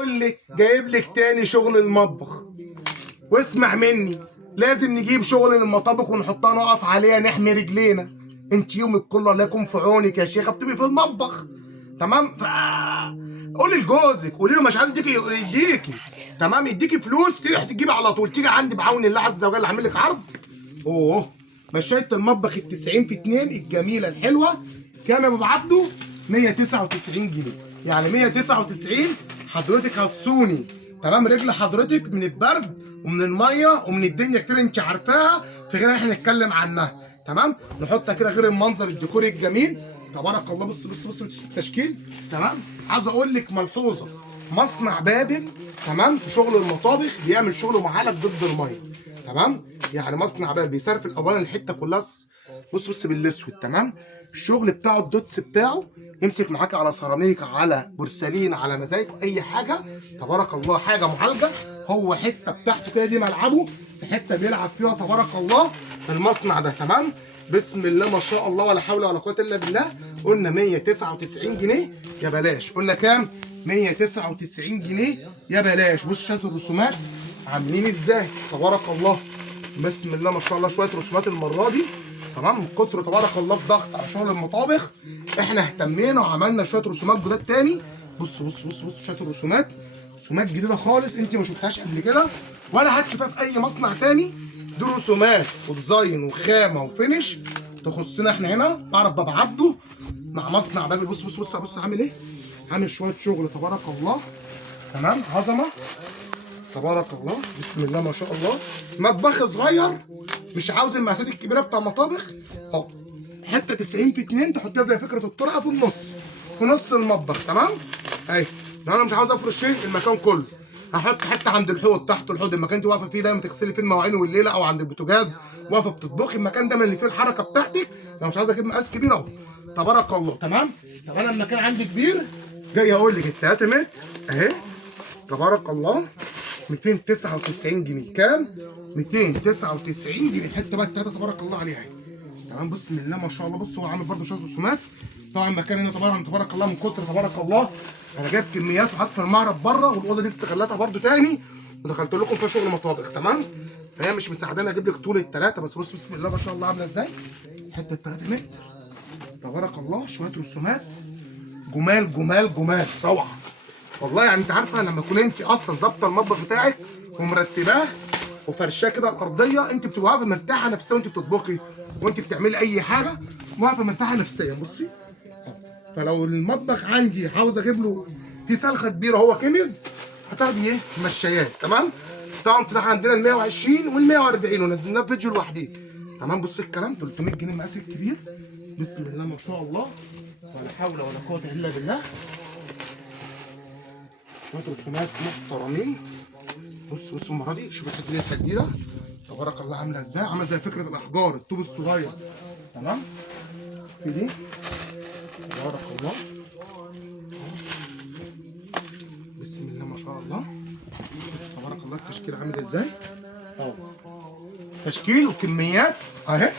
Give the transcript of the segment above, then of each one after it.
اقول لك جايب لك تاني شغل المطبخ، واسمع مني، لازم نجيب شغل المطابخ ونحطها نقف عليها نحمي رجلينا. انت يومك كله الله يكون في عونك يا شيخه، بتبقي في المطبخ تمام. قولي لجوزك، قولي له مش عايز يديكي تمام، يديكي فلوس تروح تجيبي على طول، تيجي عندي بعون الله عز وجل اعمل لك عرض. اوه مشايه المطبخ ال 90 في 2 الجميله الحلوه كام يا ابو عبده؟ 199 جنيه، يعني 199 حضرتك هتصوني تمام رجل حضرتك من البرد ومن الميه ومن الدنيا كتير انت عارفاها، في غير احنا نتكلم عنها تمام. نحطها كده غير المنظر الديكوري الجميل تبارك الله. بص بص بص التشكيل تمام. عايز اقول لك ملحوظه، مصنع بابل تمام في شغل المطابخ بيعمل شغل معالج ضد الميه تمام. يعني مصنع بابل بيصرف اولا الحته كلها بص بص بالاسود تمام. الشغل بتاعه الدوتس بتاعه يمسك معاك على سيراميك على بورسلين على مزايك اي حاجه تبارك الله، حاجه معالجه. هو حته بتاعته كده دي ملعبه، في حته بيلعب فيها تبارك الله في المصنع ده تمام. بسم الله ما شاء الله ولا حول ولا قوه الا بالله. قلنا 199 جنيه يا بلاش. قلنا كام؟ 199 جنيه يا بلاش. بص شويه الرسومات عاملين ازاي تبارك الله، بسم الله ما شاء الله. شويه رسومات المره دي تمام، من كتر تبارك الله الضغط على شغل المطابخ احنا اهتمينا وعملنا شويه رسومات جداد تاني. بص بص بص بص شويه الرسومات، رسومات جديده خالص انت ما شفتهاش قبل كده ولا هتشوفها في اي مصنع تاني. دي رسومات وديزاين وخامه وفينش تخصنا احنا هنا معرض بابا عبده مع مصنع بابل. بص بص بص بص عامل ايه، عامل شويه شغل تبارك الله تمام، عظمه تبارك الله. بسم الله ما شاء الله. مطبخ صغير مش عاوز المقاسات الكبيره بتاع المطابخ، اهو حته 90 في 2 تحطها زي فكره الطرقه في النص، في نص المطبخ تمام. اهي لو انا مش عاوز افرش المكان كله هحط حته عند الحوض، تحت الحوض المكان انت واقفه فيه دايما تغسلي فيه المواعين والليله، او عند البوتاجاز واقفه بتطبخي، المكان ده من اللي فيه الحركه بتاعتك. لو مش عاوز اجيب مقاس كبير اهو تبارك الله تمام. طب انا المكان عندي كبير، جاي اقول لك ال 3 متر اهي تبارك الله 299 جنيه. كام؟ 299 جنيه. الحته بقى التلاته تبارك الله عليها اهي تمام. بسم الله ما شاء الله. بص هو عامل برده شويه رسومات. طبعا مكان هنا تبارك الله من كتر تبارك الله انا جايب كميات وحاطط في المعرض بره، والاوضه دي استغلتها برده تاني ودخلت لكم في شغل مطابخ تمام. فهي مش مساعداني اجيب لك طول الثلاثه بس. بص بسم الله ما شاء الله عامله ازاي حته 3 متر تبارك الله. شويه رسومات جمال جمال جمال روعه والله. يعني انت عارفه لما تكون انت اصلا ظابطه المطبخ بتاعك ومرتباه وفرشاه كده الارضيه، انت بتبقى واقفه مرتاحه نفسيا وانت بتطبخي وانت بتعملي اي حاجه، واقفه مرتاحه نفسيا. بصي فلو المطبخ عندي عاوز اجيب له في سلخه كبيره هو كنز، هتاخدي ايه؟ مشايات تمام. طبعا فتح عندنا ال 120 وال 140 ونزلناه في فيديو لوحده تمام. بص الكلام 300 جنيه المقاس الكبير. بسم الله ما شاء الله ولا حول ولا قوه الا بالله. شويه رسومات محترمين. بص بص المره دي شوف الحته دي لسه جديده تبارك الله عامله ازاي، عامله زي فكره الاحجار الطوب الصغير تمام. في دي تبارك الله بسم الله ما شاء الله. بص تبارك الله التشكيل عامل ازاي اهو، تشكيل وكميات اهي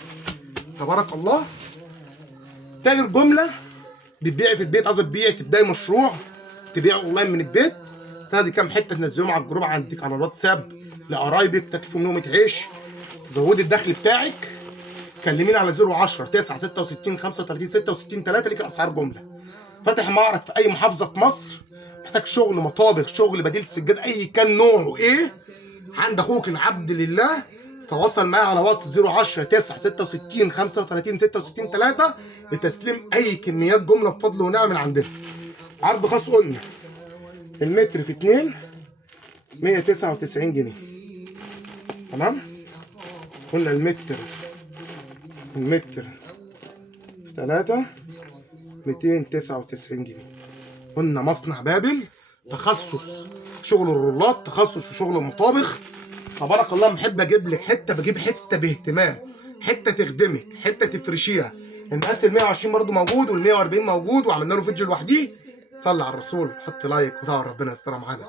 تبارك الله. تاجر جمله بتبيعي في البيت، عايزه تبيعي تبداي مشروع تبيع اونلاين من البيت، تاخدي كام حته تنزلهم على الجروب عندك على الواتساب لقرايبك تكفوا منهم عيش، تزودي الدخل بتاعك. كلميني على 010 9 66 35 66 3 ليكي اسعار جمله. فاتح معرض في اي محافظه في مصر، محتاج شغل مطابخ شغل بديل سجاد اي كان نوعه ايه، عند اخوك العبد لله. تواصل معايا على واتس 010 9 66 35 66 3 لتسليم اي كميات جمله بفضل ونعم من عندنا. عرض خاص قلنا المتر في 2 199 جنيه تمام. قلنا المتر في 3 299 جنيه. قلنا مصنع بابل تخصص شغل الرولات، تخصص في شغل المطابخ تبارك الله. محب اجيب لك حته بجيب حته باهتمام، حته تخدمك، حته تفرشيها. المقاس ال 120 برضه موجود وال 140 موجود وعملنا له فيديو لوحديه. صلي على الرسول، حط لايك وطبعا ربنا يسترها معانا.